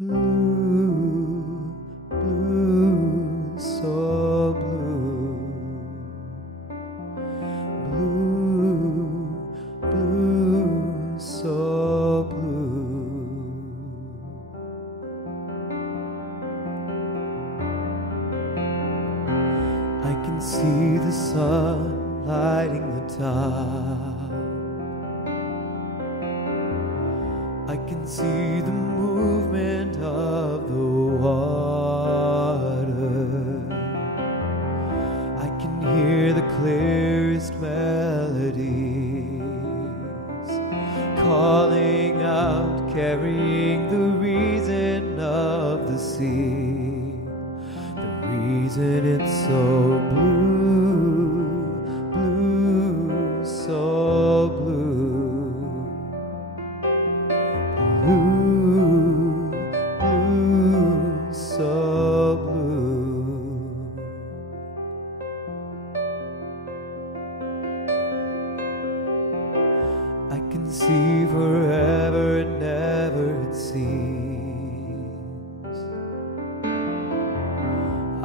Blue, blue, so blue. Blue, blue, so blue. I can see the sun lighting the top. I can see the movement of the water. I can hear the clearest melodies calling out, carrying the reason of the sea, the reason it's so blue, blue, so blue. Blue, blue, so blue. I can see forever and never it seems.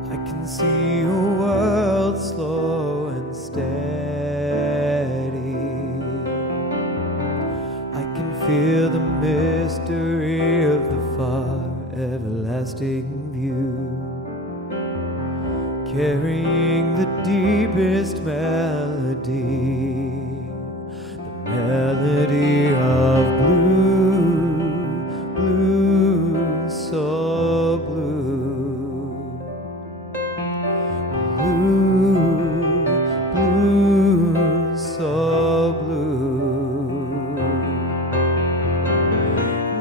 I can see a world slow and steady. I can feel the mystery of the far everlasting view, carrying the deepest melody, the melody of blue, blue, so blue. Blue, blue, so blue.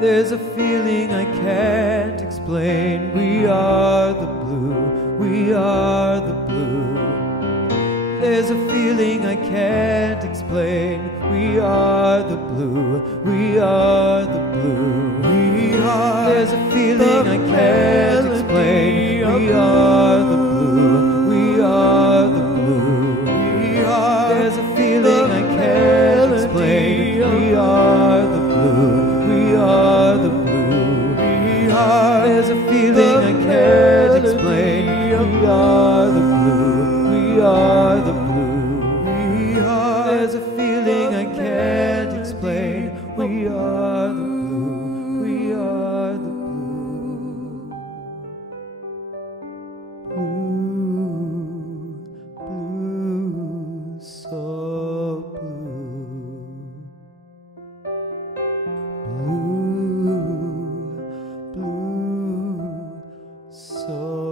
There's a feeling I can't explain. We are the blue, we are the blue. There's a feeling I can't explain. We are the blue, we are the blue. We are. There's a feeling I can't explain. We are the blue, we are the blue. We are. There's a feeling I can't explain. We are the blue, we are the blue. We are. There's a feeling I can't explain. We are the blue, we are the blue. We are. There's a feeling I can't explain. We are the blue, we are the blue. Blue, blue, so blue. Blue, blue, so